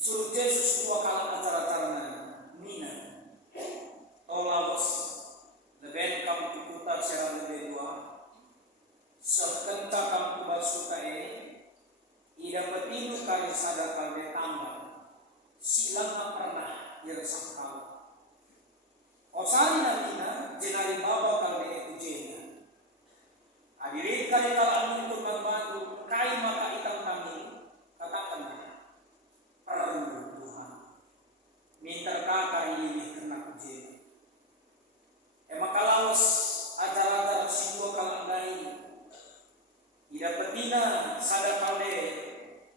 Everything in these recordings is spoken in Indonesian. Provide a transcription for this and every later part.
Suruh Yesus dua kali acara-acaranya Mina tolawas leben kam puputar secara lebih dua sekenta kam kubasuka ida petinu kali sadar kali tambah silang pernah yeresang kau osani nantina jenari baba kali ujena hadirin kali kalau untuk membantu kai maka ikan kami katakan perlu Tuhan minta kakak ini kena ujena maka lawas ajar-ajar sebuah kalandai ida petina sadar kali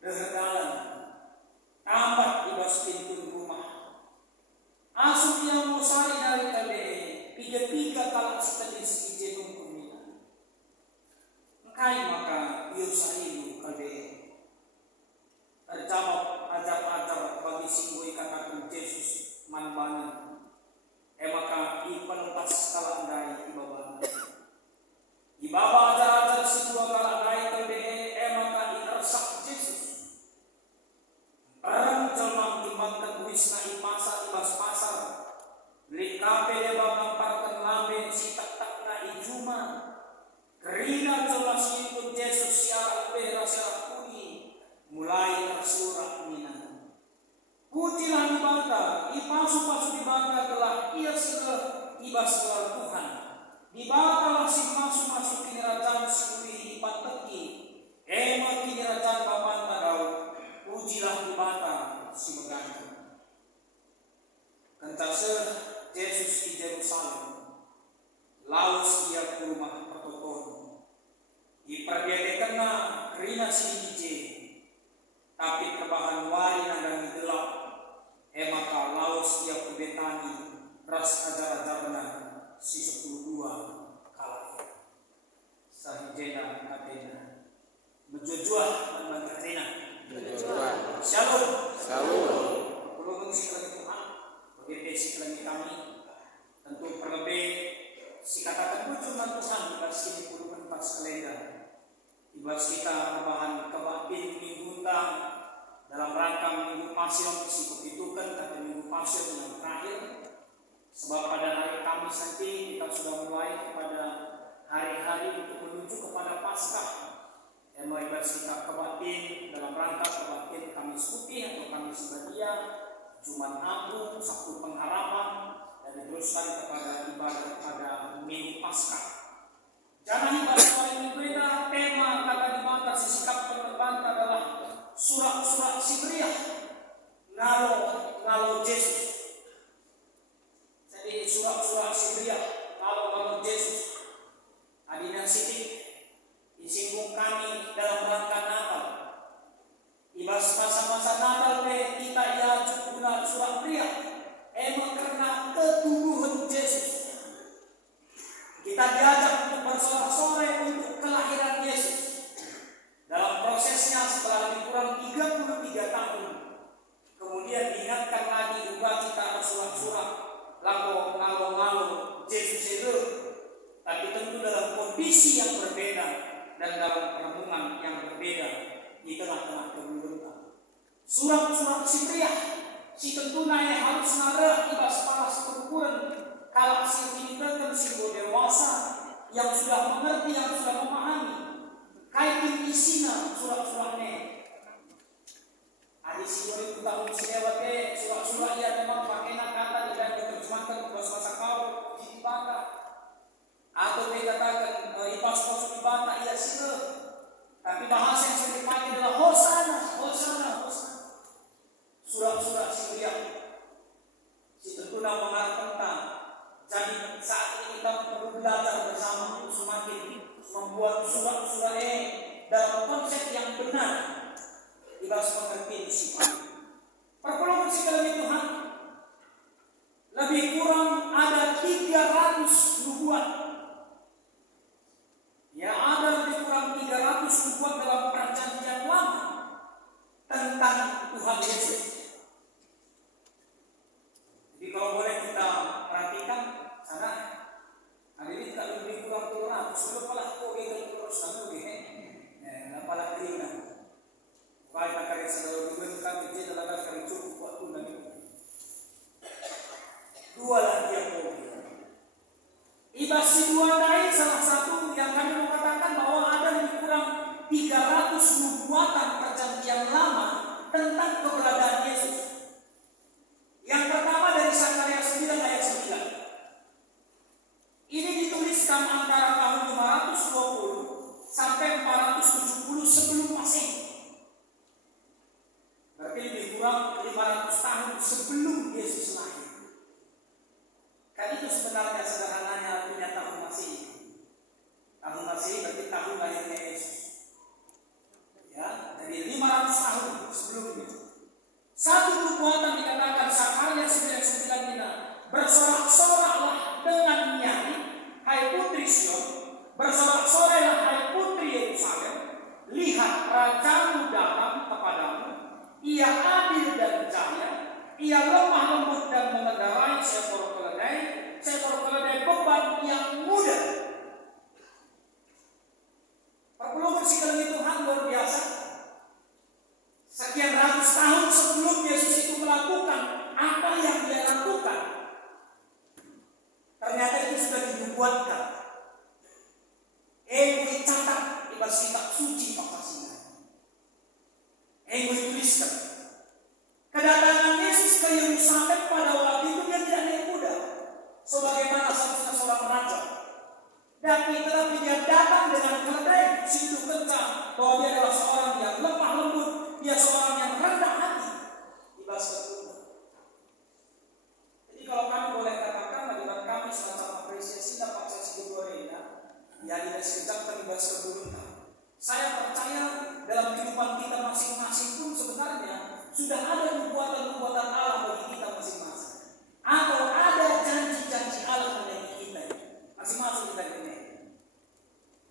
deherdalan tambat ibas pintu rumah asup yang musari dari kali tiga kalak sekedis ijenung kumina kai maka iusailu kali terjawab ajar-ajar bagi sikui katakan Yesus manbanan maka ipentas kalandai ibaba ajar-ajar sebuah kalandai kali maka inersak Yesus orang jalan dimakan wisna ipasa ibas pasar likape leba memparkan lambe si tak-takna ijuma kerina jelas ikut Yesus siara pera siara kuni mulai tersurat mina putilah dibangga ipasu-pasu dibangga telah ia sudah ibas gelar Tuhan dibanggalah si masuk-masuk kinirajaan suri dipateki ema kinirajaan bapanta daun pujilah di mata si meganda. Kentase Yesus di Yerusalem, laus ia ke rumah pertoton. Diperdiadekan kerina si DJ, tapi terbahan wali nandang gelap. Maka laus ia ke Betani, ras ajar-ajarna si 12 kala. Sahijena katena, menjujuah dan katena. Shalom. Perlu mengisi lagi Tuhan, bagi basic lagi kami. Tentu terlebih si katakan firman Tuhan di baris ini puluhan pas kalender. Di baris kita bahan kebaktin minggu dalam rangka minggu passion si kepitukan kata minggu passion yang terakhir. Sebab pada hari Kamis nanti kita sudah mulai kepada hari-hari untuk menuju kepada Paskah. Yang mulai bersikap kebatin dalam rangka kebatin Kamis Putih atau Kamis Badia, Jumat Agung, Sabtu Pengharapan, dan diteruskan kepada ibadah pada Minggu Paskah. Jangan ibadah paling berbeda, tema kata dibaca sikap penerbang adalah surat-surat Sibriah, ngalo Yesus. Jadi surat-surat Sibriah, ngalo Yesus. Adina sitik disinggung kami dalam rangka Natal. Ibas masa-masa Natal kita iajuk guna surat pria. Emang karena ketubuhan Yesus. Kita diajak untuk bersorak-sorai untuk kelahiran Yesus. Dalam prosesnya setelah lebih kurang 33 tahun. Kemudian diingatkan lagi juga kita bersurat-surat. Ngalo Yesus itu. Tapi tentu dalam kondisi yang berbeda. Dan dalam perenungan yang berbeda di tengah-tengah kemuliaan. Surat-surat Sibriah si tentunya yang harus narah ibas palas pengukuran kalau si tindakan simbol dewasa yang sudah mengerti, yang sudah memahami kaitin isinya surat-suratnya. Adi simbol itu tahun silewate surat-surat yang memang pakai kata dan diterjemahkan ke bahasa kau di bangka. Atau dikatakan ipas-pas dibantah ia sila. Tapi bahasa yang sering dipakai adalah Hosana. Surat-surat Sibriah. Si tentunya mengarang tentang. Jadi saat ini kita perlu belajar bersama untuk semakin membuat surat-surat dalam konsep yang benar. Ibas pengertian sifat. Perpuluhan sekali Tuhan. Lebih kurang ada 300 nubuat. Ya ada lebih kurang 300 nubuat dalam perjanjian lama tentang Tuhan Yesus. Jadi kalau boleh kita perhatikan sana hari ini tak lebih kurang 200. Belum palah kau kita terus lagi. Nah, palah keringan. Baik nak kari sedang dulu kami jadi dalam kari Berarti lebih kurang 500 tahun sebelum Yesus lahir. Kan itu sebenarnya sederhananya artinya tahun Masehi. Tahun Masehi berarti tahun lahirnya Yesus. Ya, dari 500 tahun sebelumnya. Satu nubuatan dikatakan Zakaria 9:9 ini, bersorak-soraklah dengan nyanyi, hai putri Sion, bersorak-sorailah hai putri Yerusalem, lihat rajamu datang kepadamu, ia adil dan jaya, ia lemah lembut dan mengendarai seekor keledai beban yang mudah. Perpuluhan si Tuhan luar biasa. Sekian ratus tahun sebelum Yesus itu melakukan apa yang dia lakukan, ternyata itu sudah dinubuatkan. Dicatat di kitab suci Pancasila. Tuliskan. Kedatangan Yesus ke Yerusalem pada waktu itu dia tidak naik kuda, sebagaimana seharusnya seorang raja. Tetapi dia datang dengan keledai, situ kencang bahwa dia adalah seorang yang lemah lembut, dia seorang yang rendah hati. Dibahas kuda. Jadi kalau kami boleh katakan bagi kami semacam apresiasi dan apresiasi kedua Rena, ya tidak sekejap teribas keburukan. Saya percaya dalam kehidupan kita masing-masing pun sebenarnya sudah ada nubuatan-nubuatan Allah bagi kita masing-masing. Atau ada janji-janji Allah bagi kita. Masing-masing kita ini.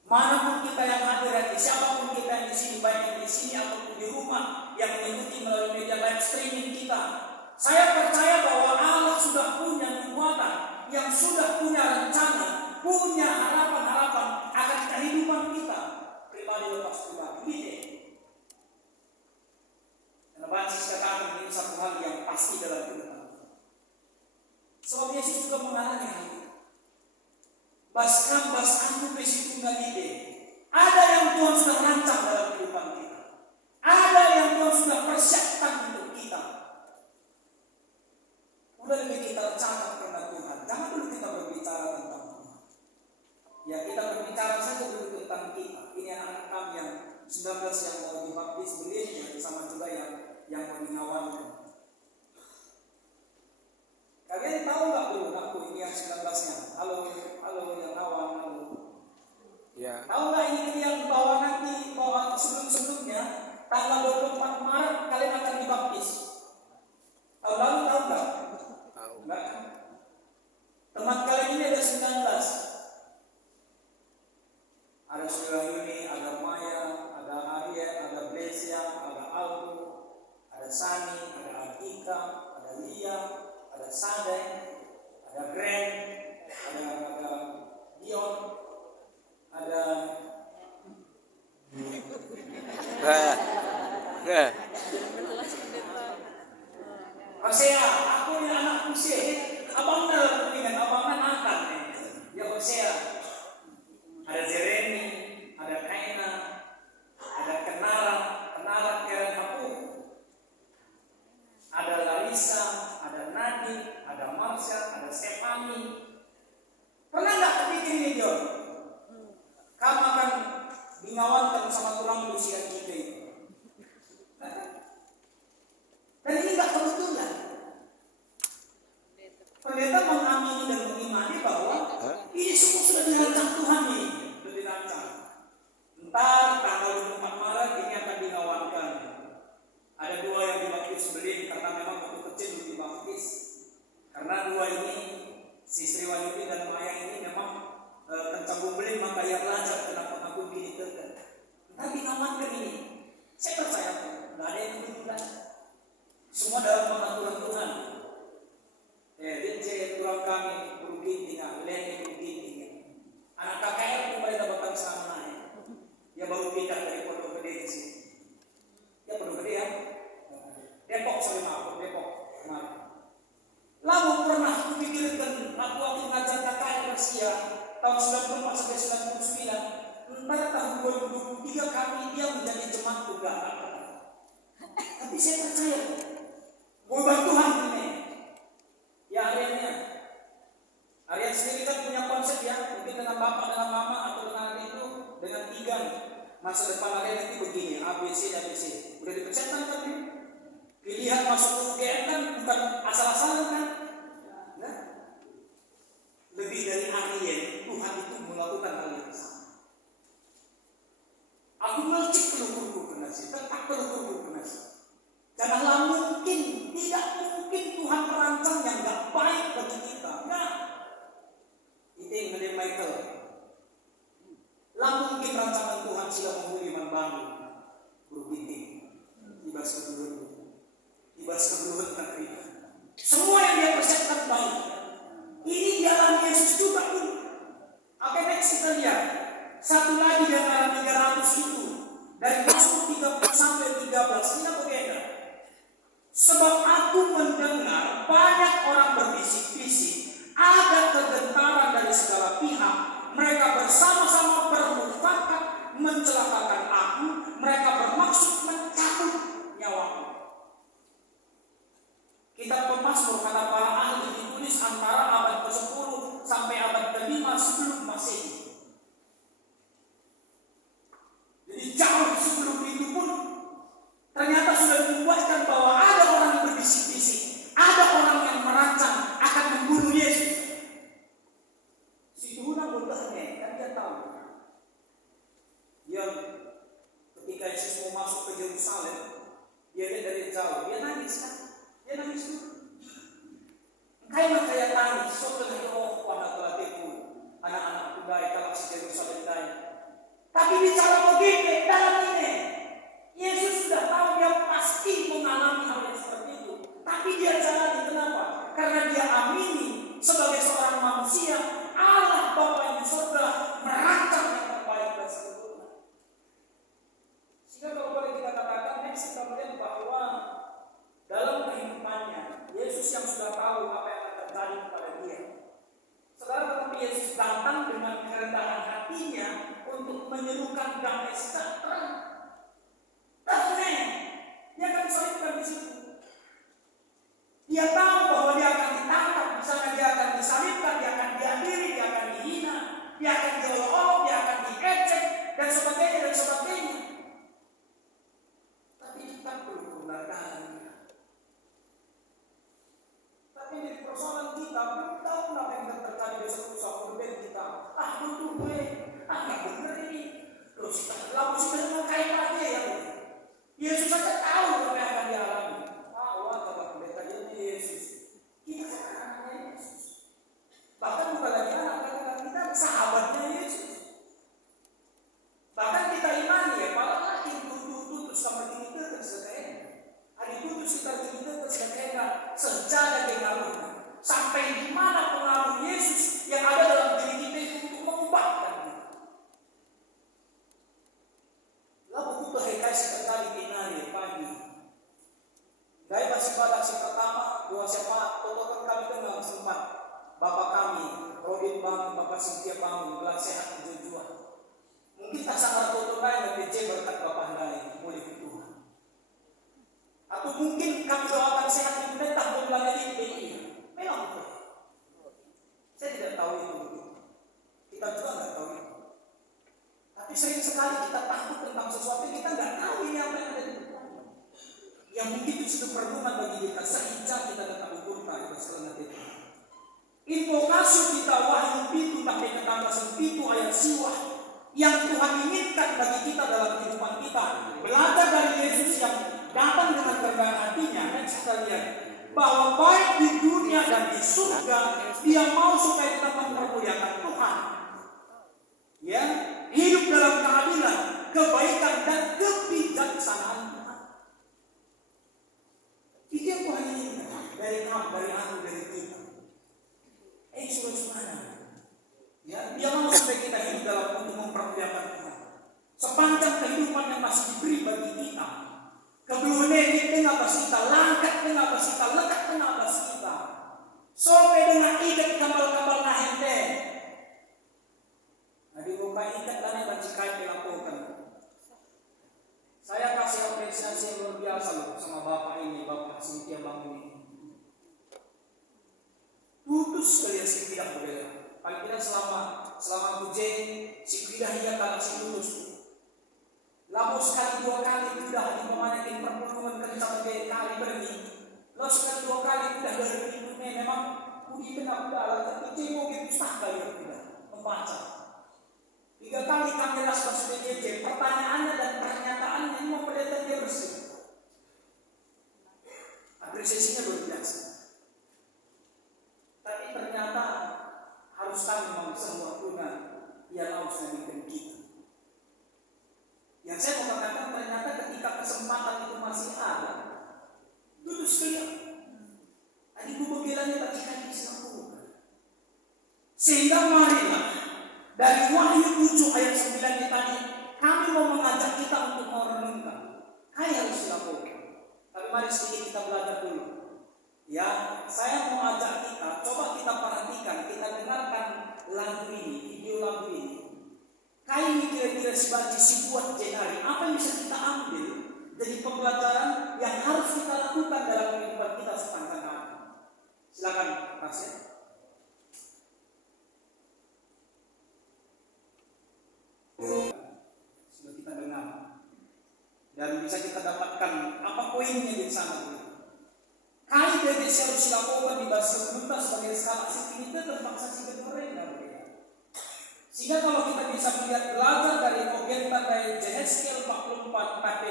Manapun kita yang hadir di siapapun kita yang di sini, baik yang di sini ataupun di rumah yang mengikuti melalui media live streaming kita, saya percaya bahwa Allah sudah punya nubuatan, yang sudah punya rencana, punya harapan-harapan akan kehidupan kita pribadi lepas pribadi. Karena Bansis katakan ini satu hal yang pasti dalam kehidupan. Sebab Yesus juga mengalami hal itu. Bahkan antu pesitu ngalide. Ada yang Tuhan sudah rancang dalam kehidupan kita. Ada yang Tuhan sudah persiapkan untuk kita. Udah lebih kita catat karena Tuhan. Jangan dulu kita berbicara tentang Tuhan. Ya kita berbicara saja dulu tentang kita. Ini anak kami yang 19 yang mau dibaptis belinya sama juga yang mau dingawalkan. Kalian tahu nggak dulu aku ini yang 19-nya? Halo yang awam, halo. Ya. Tahu nggak ini yang bahwa nanti bahwa sebelumnya tanggal 24 Maret kalian akan dibaptis? Tahun lalu tahu nggak? Tahu. Nggak. Teman kalian ini ada 19. Ada Saudara Yuni, ada Maya, ada Arya, ada Blesia, ada Aldo, ada Sani, ada Atika, ada Lia, ada Sadai, ada Gren, ada Dion, ada Hosea. Aku ini anak Hosea. Abang dalam dengan abang angkat ya Hosea. Ada Jeremy, ada Kaina, ada Kenara Keren Hapu, ada Larissa, ada Nadine, ada Marsha, ada Stephanie. Pernah nggak kepikir ini John? Kamu akan dingawalkan sama tulang usia kita itu. Dan ini nggak kebetulan. Pendeta mengamini dan mengimani bahwa ini semua sudah dirancang Tuhan nih, sudah dirancang. Entar tanggal 24 Maret ini akan dingawalkan. Ada dua yang dibaptis beli karena memang waktu kecil belum dibaptis. Karena dua ini, si Sri Wahyudi dan Maya ini memang kencang beli maka yang belajar kenapa aku pilih terken. Entar dingawalkan ini. Saya percaya nggak ada yang kebetulan. Semua dalam pengaturan Tuhan. DJ turang kami berugin dengan Leni berugin. Anak KKR kembali dapatkan sama naik. Dia baru pindah dari Pondok Gede ke sini. Ya Pondok Gede ya. Depok sorry maaf Depok kemarin. Lalu pernah kupikirkan aku mengajar KKR Persia tahun 94 sampai 99. Entar tahun 2023 kami dia menjadi jemaat juga. Tapi saya percaya bahwa Tuhan ini. Ya Aryan sendiri kan punya konsep ya, mungkin dengan bapak, dengan mama atau dengan adik itu dengan tiga. Masa depan Aryan itu begini, ABC dan ABC. Udah dipersiapkan kan ini? masuk ke UGM kan bukan asal-asalan kan? Nah, lebih dari alien, Tuhan itu melakukan hal yang sama. Aku melecik peluru nasi, tetap peluru nasi. Karena mungkin, tidak mungkin Tuhan merancang yang gak baik bagi kita. Nah, itu yang menurut Michael. Lah mungkin rancangan Tuhan sudah menghuni membangun berbintik, ibas kebeluhan negeri. Semua yang dia persiapkan baik. Ini dialami Yesus juga pun. Oke, next kita lihat. Satu lagi di antara 300 itu. Dari Mazmur 30 sampai 13. Ini apa kata? Sebab aku mendengar banyak orang berbisik-bisik, ada kegentaran dari segala pihak. Mereka bersama-sama bermufakat mencelakakan aku. Mereka bermaksud mencabut nyawaku. Kitab Mazmur kata para ahli ditulis antara abad ke-10 sampai abad ke-5 sebelum Masehi. Jadi jauh sebelum itu pun ternyata sudah dibuatkan bahwa ada orang yang berbisik-bisik, ada orang yang merancang akan membunuh Yesus. Si Tuhan bodohnya, kan dia tahu. Dia ketika Yesus mau masuk ke Yerusalem, dia lihat dari jauh, dia nangis kan? Dia nangis tuh. Kayak tangis, soalnya pada kelatiku, anak-anak budaya kalau si Yerusalem daya. Tapi bicara begini dalam ini, Yesus sudah tahu dia pasti mengalami hal yang seperti itu. Tapi dia jalani, kenapa? Karena dia amini sebagai seorang manusia, Allah Bapa yang di surga merancang yang terbaik dan seterusnya. Sehingga kalau boleh kita katakan, next kita melihat bahwa dalam kehidupannya, Yesus yang sudah tahu apa yang akan terjadi kepada dia. Sekarang tetapi Yesus datang dengan kerendahan hatinya untuk menyerukan damai sejahtera. Tapi dia akan selipkan di situ. Dia tahu bahwa dia akan ditangkap, di sana dia akan disalibkan, dia akan diadili, dia akan dihina, dia akan diolok-olok, dia akan diecek dan sebagainya dan sebagainya. Tapi kita perlu kebenaran. Tapi di persoalan kita belum tahu kenapa yang terjadi besok lusa berbeda kita. Betul gue, nggak bener ini. Loh, lalu sudah kait aja ya. Yesus saja tahu apa yang akan dialami. Wah, kata pendeta ini Yesus. Kita kan anaknya Yesus. Bahkan bukan lagi anak, kata kita sahabatnya Yesus. Bahkan kita imani ya, kalau lagi tutup sama kita tersedia. Ada tutup sekitar kita tersedia sejaga dengan Allah. Sampai di mana pengaruh Yesus yang ada dalam diri kita itu untuk mengubahkan kita. Lalu buku hekai sekali binari pagi. Gaya masih pada si pertama dua siapa totokan kami dengar sempat Bapak kami Rodin bangun, Bapak Sintia bangun, gelar sehat tujuan. Mungkin tak sangat totokan yang DJ berkat Bapak Handai boleh Tuhan. Atau mungkin kami doakan sehat di dunia tak boleh lagi di dunia. Memang betul. Saya tidak tahu itu. Kita juga nggak tahu itu. Tapi sering sekali kita takut tentang sesuatu yang kita nggak tahu ini apa yang ada di depan. Yang mungkin itu sudah perlindungan bagi kita sehingga kita tetap berdoa itu selama itu. Invokasi kita Wahyu pintu sampai ke tanggal 7 ayat siwah yang Tuhan inginkan bagi kita dalam kehidupan kita. Belajar dari Yesus yang datang dengan kerendahan hatinya. Dan kita lihat bahwa baik di dunia dan di surga dia mau supaya kita mempermuliakan Tuhan. Ya, hidup dalam keadilan, kebaikan dan kebijaksanaan Tuhan. Itu yang Tuhan inginkan dari kamu, dari aku, dari kita. Saudara-saudara, ya, dia mau supaya kita hidup dalam untuk mempermuliakan Tuhan. Sepanjang kehidupan yang masih diberi bagi kita, kebeluhan tengah basita, langkat tengah basita, lekat tengah basita, sampai dengan ikat kambal-kambal nahente. Di buka ikat dan yang bacikai dilakukan. Saya kasih apresiasi yang luar biasa loh sama Bapak ini, Bapak Sintia Bangun ini. Putus kalian si tidak berbeda. Paling tidak selama kujen si tidak hingga kalau si putus. Lalu sekali dua kali sudah dipemanakin perpuluhan kali sampai kali pergi. sekali 2 kali udah dari hidupnya memang budi kena udah tapi cemo ke pustaka ya udah membaca. 3 kali kami rasa sudah JJ, pertanyaannya dan pernyataannya ini mau pendeta dia bersih. Apresiasinya luar biasa. Tapi ternyata harus kami mau semua Tuhan yang harus memberikan kita. Yang saya mau katakan ternyata ketika kesempatan itu masih ada, duduk sekalian. Tadi bubukilannya bagikan di sana. Sehingga marilah dari Wahyu 7 ayat 9 tadi kami mau mengajak kita untuk merenungkan. Hai harus dilakukan. Tapi mari sedikit kita belajar dulu. Ya, saya mau ajak kita, coba kita perhatikan, kita dengarkan lagu ini, video lagu ini. Kayak ini kira-kira si buat jenari, apa yang bisa kita ambil dari pembelajaran yang harus kita lakukan dalam kehidupan kita sepanjang hari. Silakan, Mas ya. Sudah kita dengar dan bisa kita dapatkan apa poinnya di sana. Kali dari harus dilakukan di bahasa Buddha sebagai skala aktivitas terpaksa sih mereka. Sehingga kalau kita bisa melihat belajar dari objek pada Yeskiel 44 KP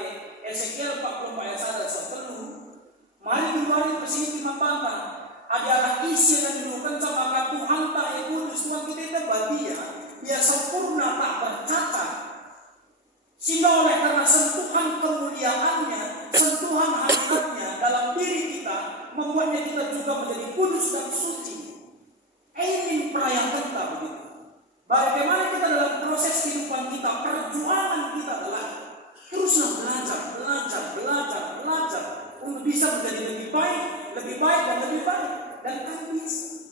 Ezekiel 44 ayat 1 dan 10, mari kembali ke sini membantah adalah isi dan dilakukan maka Tuhan tak kudus Tuhan kita dia sempurna tak bercacat. Sehingga oleh karena sentuhan kemuliaannya, sentuhan hadiratnya dalam diri kita, membuatnya kita juga menjadi kudus dan suci. Ini perayaan kita begitu. Bagaimana kita dalam proses kehidupan kita, perjuangan kita adalah teruslah belajar untuk bisa menjadi lebih baik dan lebih baik dan kan bisa.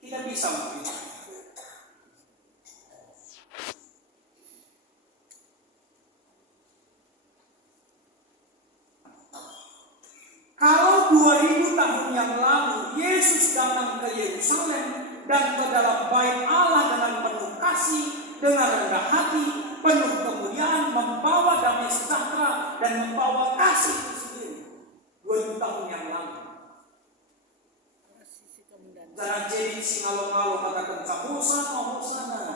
Kita bisa begitu. Kalau 2000 tahun yang lalu Yesus datang ke Yerusalem dan ke dalam bait Allah dengan penuh kasih, dengan rendah hati, penuh kemuliaan, membawa damai sejahtera dan membawa kasih itu sendiri. 2000 tahun yang lalu. Jangan jadi singalong-along katakan Hosana,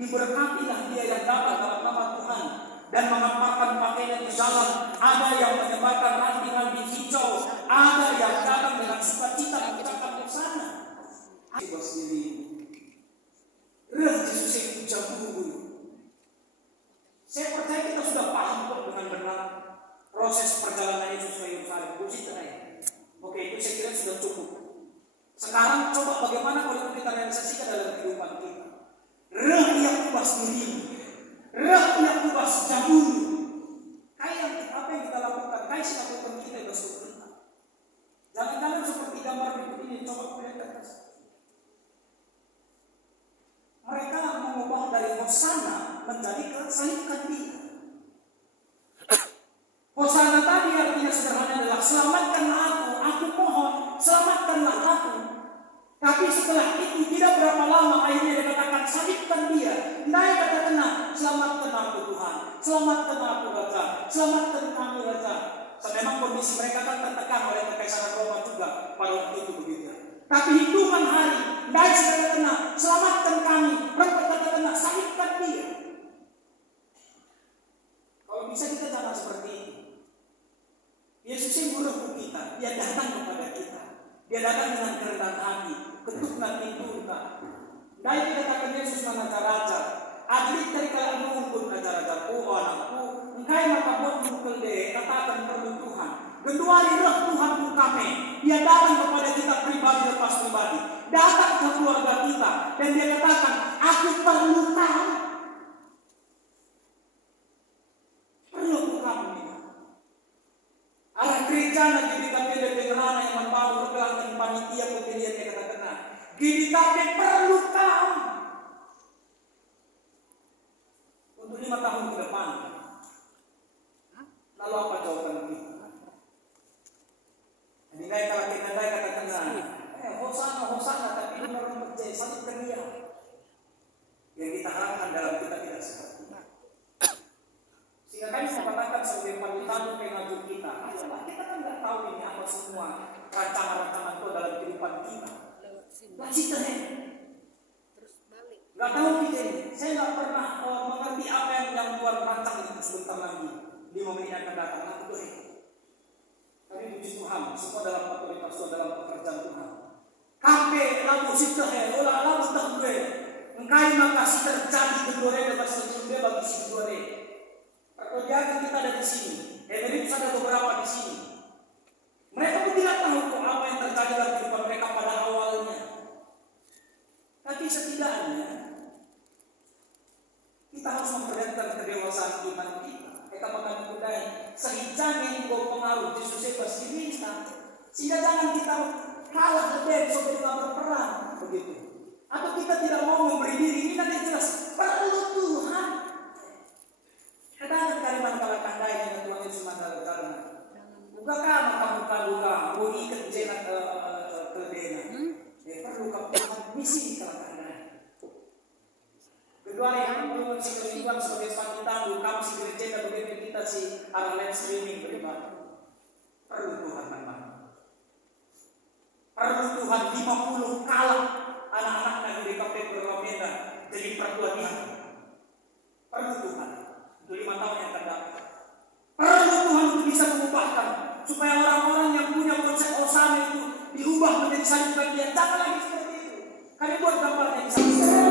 diberkatilah dia yang datang dalam nama Tuhan dan mengenakan pakaian di jalan. Ada yang menyebarkan ranting-ranting hijau, ada yang datang dengan sukacita mengucapkan Hosana. Coba sendiri, Yesus yang ucap dulu. Saya percaya kita sudah paham kok dengan benar proses perjalanan Yesus ke Yerusalem. Puji Tuhan. Oke, itu saya kira sudah cukup. Sekarang coba bagaimana kalau kita realisasikan dalam kehidupan kita. Roh yang ubah sendiri, roh yang ubah jabur. Kayak apa yang kita lakukan, kayak lakukan kita yang bersyukur. Jangan-jangan seperti gambar berikut ini, coba lihat ke atas. Mereka mengubah dari Hosana menjadi salibkan dia. Hosana tadi artinya sederhana adalah selamatkanlah aku mohon, selamatkanlah aku. Tapi setelah itu tidak berapa lama akhirnya dikatakan salibkan dia. Naik kata-kata selamatkan aku Tuhan, selamatkan aku Raja, selamatkan kami Raja. Memang kondisi mereka kan tertekan oleh kekaisaran Roma juga pada waktu itu begitu. Tapi hitungan hari, naik kata-kata selamatkan kami, kata-kata salibkan dia. Kalau bisa kita jangan seperti itu. Yesus yang murah kita, dia datang kepada kita. Dia datang dengan kerendahan hati, ketuklah pintu kita. Dari dikatakan Yesus mana raja. Adlit dari kalian mengumpul raja-rajaku, anakku, engkai maka buat mukul deh, katakan perlu Tuhan. Kedua roh Tuhan kami, dia datang kepada kita pribadi lepas pribadi. Datang ke keluarga kita, dan dia katakan, aku perlu tahu. Perlu kamu. Arah gereja nanti kita pilih dengan yang membawa pergelangan panitia pemilihan yang kata-kata. Gini tapi perlu tahu. Untuk 5 tahun ke depan. Lalu apa jawaban kita? Jadi kalau kita kata-kata. Hosana, tapi ini orang percaya salib dia. Yang kita harapkan dalam kita seperti itu. Sehingga kami mengatakan sebagai panitia pengatur kita, ayolah kita kan nggak tahu ini apa semua rancangan-rancangan itu dalam kehidupan kita. Masih keren. Nggak tahu kita ini. Saya nggak pernah mengerti apa yang Tuhan rancang itu sebentar lagi 5 menit akan datang. Nah, itu tapi puji Tuhan, semua dalam otoritas Tuhan, dalam pekerjaan Tuhan. Kape lalu sitahe, olah lalu tahwe. Engkai makasih terjadi kedua dapat sejumlah bagi si kedua. Pekerjaan kita ada di sini. Emerit ada beberapa di sini. Mereka pun tidak tahu apa yang terjadi dalam kehidupan mereka pada awalnya. Tapi setidaknya kita harus memperlihatkan kedewasaan iman kita. Kita makan budaya sehingga kau pengaruh Yesus pasti minta. Sehingga jangan kita kalah lebih sampai kita berperang begitu. Atau kita tidak mau memberi diri, ini nanti jelas perlu Tuhan. Kata kalimat kalau tanda ini Tuhan Yesus mata karena bukankah maka luka mau ikat jenak kelebena. Perlu Tuhan misi kalau tanda. Kedua yang perlu si kehidupan sebagai panitia, kamu si gereja bagaimana kita si arah live streaming beribadah. Perlu Tuhan memang. Perlu Tuhan 50 kali anak-anaknya di DKP Purwamena jadi pertuan Tuhan. Perlu Tuhan untuk 5 tahun yang akan datang. Perlu Tuhan untuk bisa mengubahkan supaya orang-orang yang punya konsep osama itu diubah menjadi salib bagian. Jangan lagi seperti itu. Kami buat gambarnya di sana.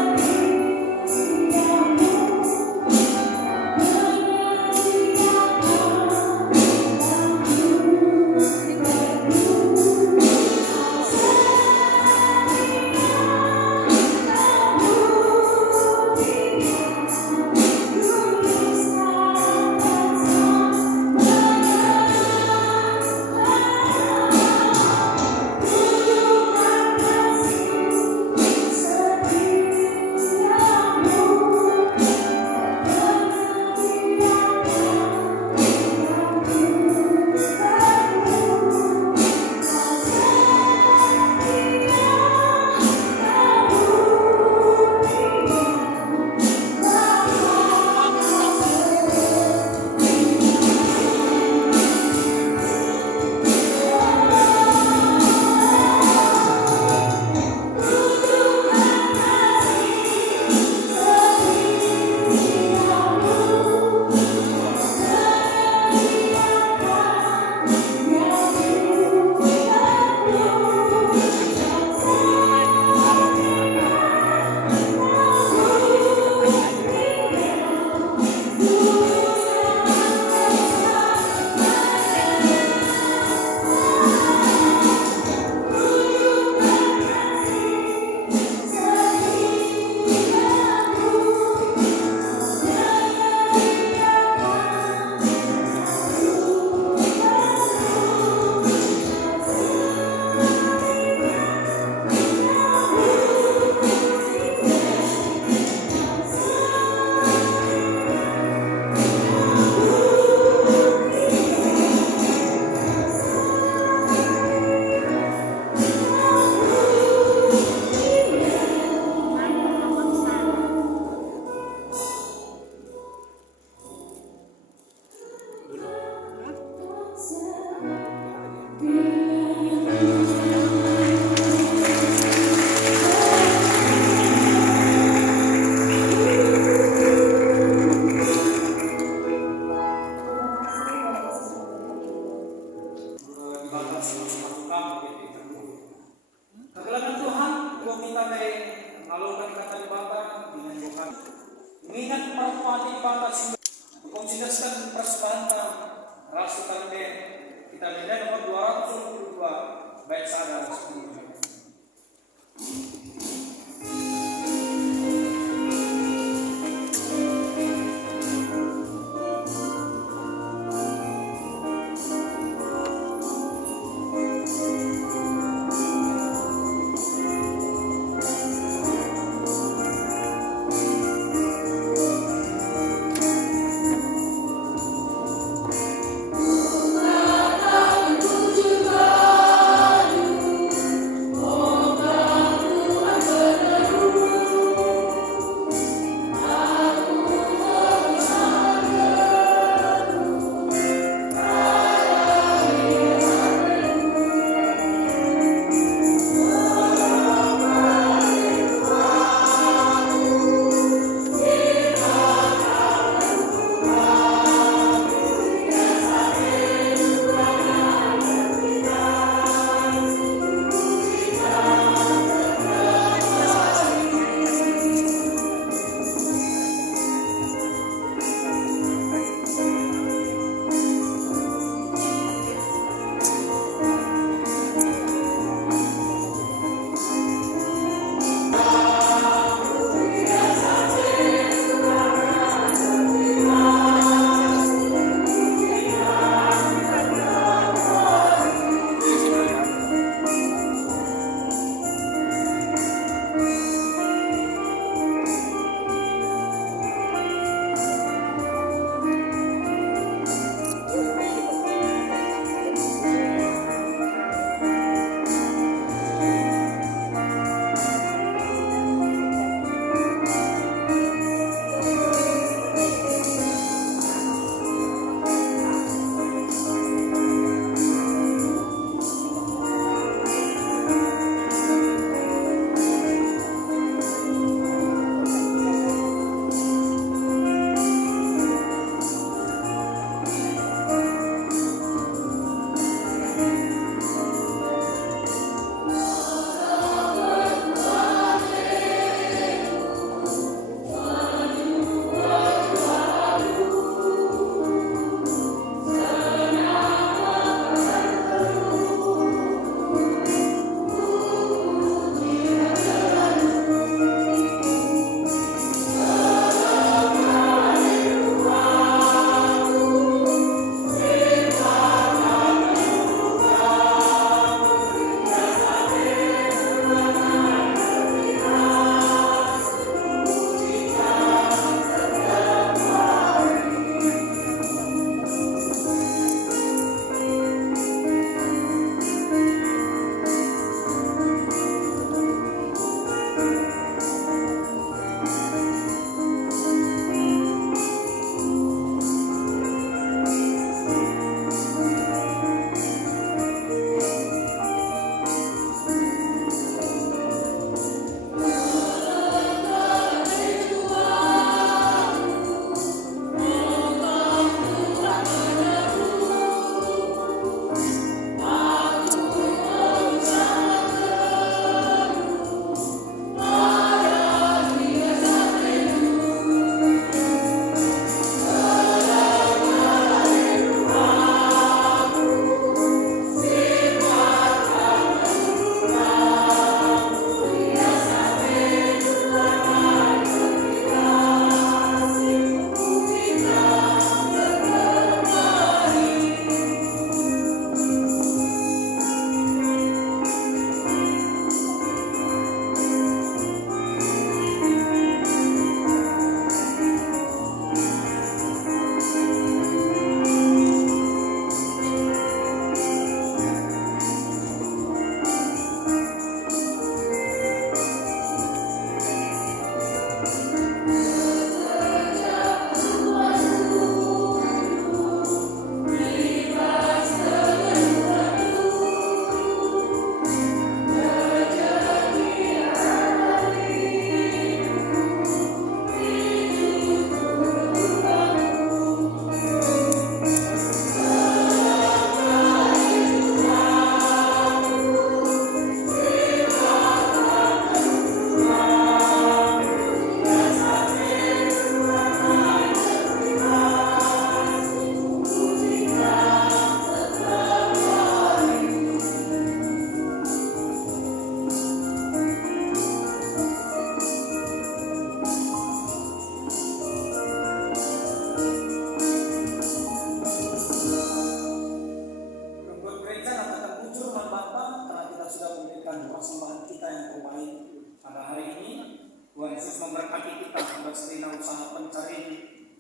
Kita lihat nomor 222 baik sadar sebelumnya.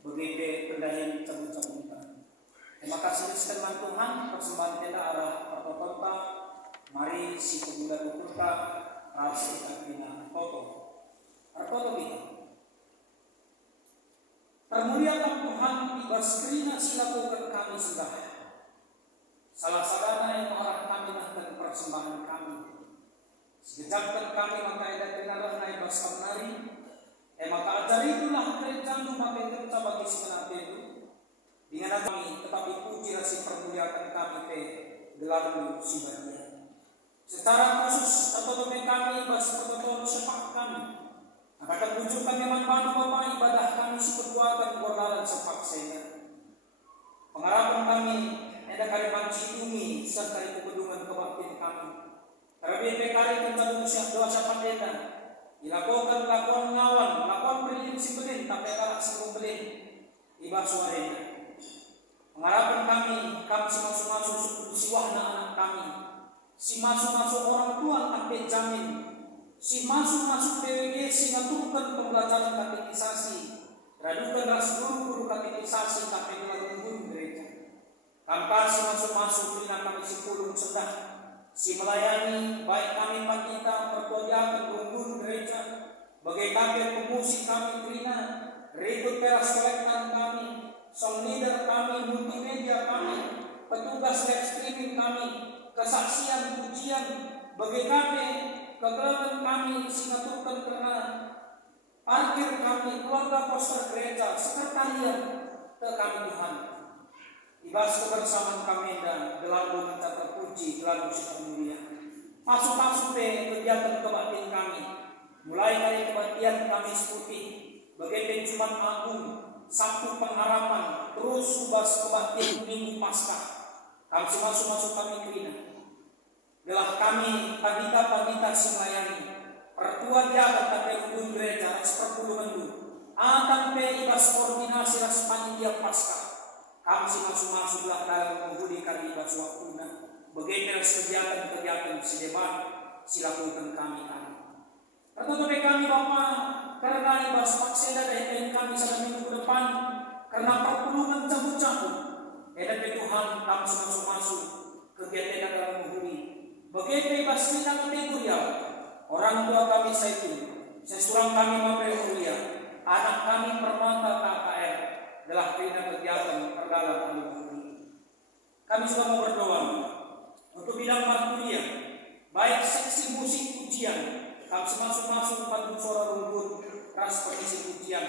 begitu pendayan cabut-cabut kita. Terima kasih firman Tuhan, persembahan kita arah pertotonta, mari si pemuda tuturta, rasi kakina toto. Artoto kita. Termuliakan Tuhan, ibaskrina silakukan kami sudah. Salah sadana yang mengarah kami dan persembahan kami. Sekejapkan kami maka edat kenalan na ibas kamnari. Maka ajar itulah kerjaan memakai kerja bagi segenap itu. Dengan kami tetapi puji rasi permuliakan kami te gelalu sibadia. Secara khusus atau kami ibas pertoton sepak kami. Akan tunjukkan yang mana Bapak ibadah kami seperkuatan bordalan sepak saya. Pengharapan kami ada kalimat cidumi serta itu kedungan kebaktian kami. Terlebih pekari kencadung doa syapat denda. Dilakukan lakuan ngawan, lakuan berilin si belin, tapi kalak si belin. Ibah suaranya. Pengharapan kami si masuk-masuk si wahna anak kami. Si masuk-masuk orang tua tak jamin. Si masuk-masuk PWG si ngaturkan pembelajaran katekisasi. Radukan ras guru katekisasi tapi guru gereja. Tanpa si masuk-masuk dengan kami si pulung sedah. Si melayani baik kami pandita pertuajakan guru gereja. Bagai kakek pemusik kami terina. Ribut peras kolektan kami. Song leader kami, multimedia kami. Petugas live streaming kami. Kesaksian pujian bagai kakek. Kegelapan kami singaturkan karena parkir kami, keluarga poster gereja, sekretariat ke kami Tuhan. Ibas kebersamaan kami dan gelalu minta terpuji, gelalu sikap mulia. Masuk-masuk kegiatan kebaktian kami. Mulai dari kebaktian kami putih, bagai Jumat Agung, Sabtu Pengharapan, terus ubas kebaktian Minggu Paskah. Kami masuk-masuk kami kerina. Adalah kami pandita-pandita semelayani pertua jabat tapi undung gereja seperpuluhan dulu akan pe ibas koordinasi ras panitia Paskah kami masuk-masuklah dalam menghuni kami ibas waktunya begitu kegiatan-kegiatan sedebat silakukan kami tertutup kami Bapak karena ibas pakseda dan kami sampai minggu depan karena perpuluhan cabut-cabut edat Tuhan kami masuk-masuk kegiatan dalam menghuni. Begitu ibas kita kategori orang tua kami Saiful, sesurang kami Mabel Mulia, anak kami Permata KKR adalah kegiatan perdalam alumni. Kami juga mau berdoa untuk bidang kuliah, baik seksi musik pujian, kami masuk-masuk padu suara rumput, ras permisi pujian.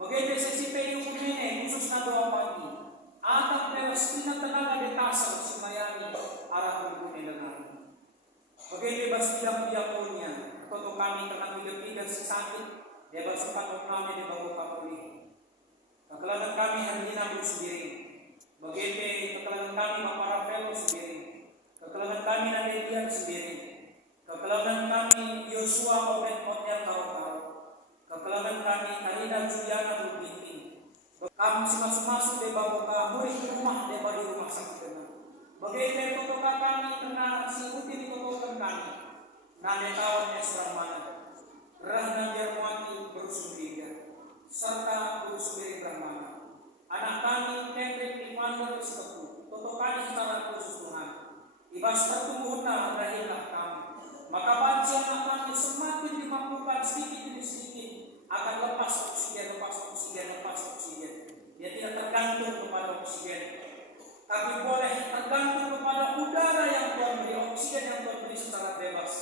Begitu seksi PU Kumene khusus doa pagi, anak perestina tenaga detasa semayani arah rumput dengan Begitu bebas bidang diakonia, atau kami kena tidak sakit, bebas sempat kami dibawa kapolri. Kekelanan kami hari ini sendiri. Begitu kekelanan kami Bapak Rafael sendiri. Kekelanan kami Nadedian sendiri. Kekelanan kami Yosua Obed-Obed Karo-Karo. Kekelanan kami Kalina Juliana Rubinti. Kami masuk-masuk dibawa ke murid rumah daripada rumah sakit. Begitu kotokan kami kena si putih dikotokan kami. Nade kawan Esra mana? Rahna Jermani berusuliga serta berusuli Brahmana. Anak kami Kendrick Ivander Istepu. Kotokan secara khusus Tuhan. Ibas pertumbuhan berakhirlah kami. Maka banci anak kami semakin dimampukan sedikit demi sedikit akan lepas oksigen. Dia tidak tergantung kepada oksigen. Tapi boleh tergantung kepada udara yang Tuhan beri, oksigen yang Tuhan beri secara bebas.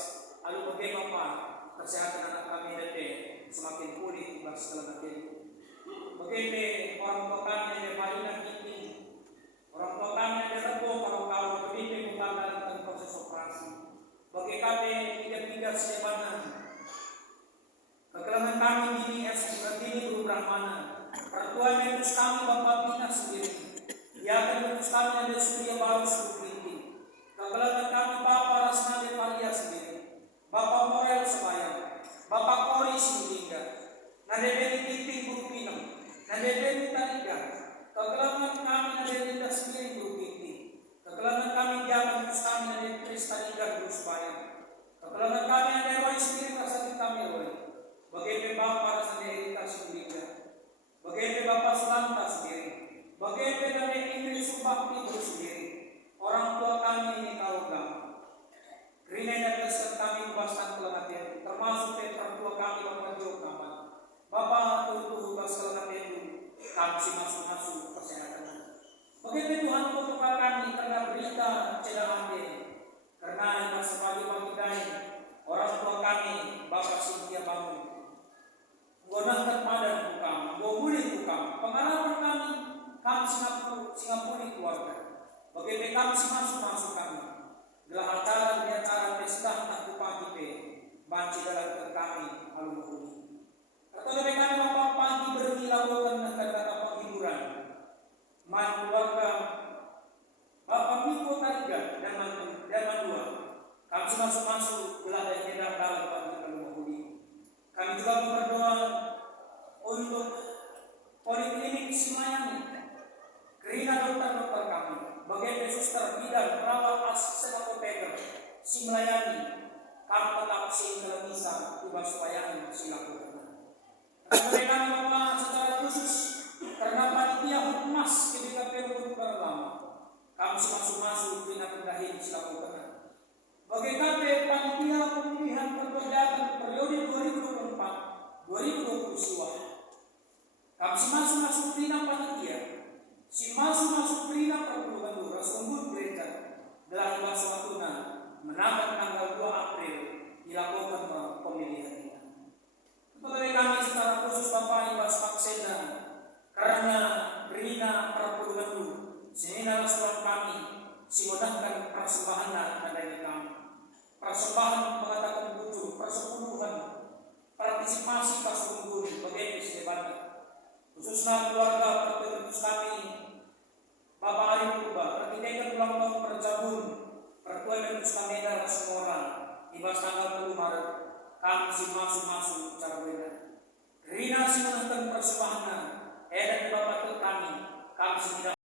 Lalu bagaimana kesehatan anak kami dete semakin pulih setelah nanti. Begitu orang tua kami yang Marina Kiti, orang tua kami yang Rebo, kalau begitu bukan dalam proses operasi. Bagi kami tiga sedebanan. Kekelaman kami gini Guru Brahmana. Pertuanya terus kami Bapak Bina sendiri. Dia akan menulis kami yang dari baru Surinti. Kekelaman kami Bapak Rasnade Maria sendiri. Bapak Morel Sebayang. Bapak Kori Singgingga. Nadebeni Tipi Guru Pinam. Nadebeni Tariga. Kekelaman kami Nadebeni sendiri Guru Pinti. Kekelaman kami dia menulis kami Nadebeni Tariga Guru Sebayang. Kekelaman kami ada Roy sendiri rasa kita Roy. Bagaimana Bapak Rasnade Singgingga. Bagaimana Bapak Sulanta sendiri, bagi dari Inggris Subakti itu sendiri, orang tua kami ini Kalogam, Rina dan Desert kami Bastan Kelengatian, termasuk tua kami Bapak Jokaman, Bapak Tuhu Bas Kelengatian, kami masuk kesehatan. Bagi Tuhan untuk kami karena berita cedera karena yang sebagai pagi orang tua kami Bapak Sintia Bangun. Gonahkan padan bukam, boleh bukam. Pengalaman kami Singapura keluarga. Bagi kami masuk kami. Gelar acara pesta tak kupati pe. Banci dalam kami alumni. Atau lebih kami bapak pagi berkilau kata penghiburan. Man keluarga Bapak Miko Tariga dan Mandua. Kami masuk gelar dan tidak dalam pagi alumni. Kami juga berdoa untuk Poliklinik Simayani, Kerina dokter kami, bagian suster bidang perawat asisten apoteker, Simlayani, kami tetap sehingga bisa tiba supaya silakan. Mereka Bapak secara khusus karena panitia humas ketika periode lama, kami masuk dengan berakhir silakan. Bagi KP panitia pemilihan perperdayaan periode 2024-2020 siwa. Kami masuk Trina panitia, masuk Trina perpuluhan dua sungguh gereja dalam bahasa waktunya menambah tanggal 2 April dilakukan pemilihan ini. Kepada kami secara khusus Bapak Ibas Paksena karena Trina perpuluhan dua sehingga rasulan kami simodahkan persembahan dari kami. Persembahan mengatakan butuh persepuluhan partisipasi pasungguh bagi sebanyak khususnya keluarga perpetuus kami Bapak Arif Purba pertidakan ulang tahun perjabun pertuan dan Ustamena semua orang ibas tanggal 10 Maret kami masuk cara beda Rina si menonton persembahan dan Bapak kami tidak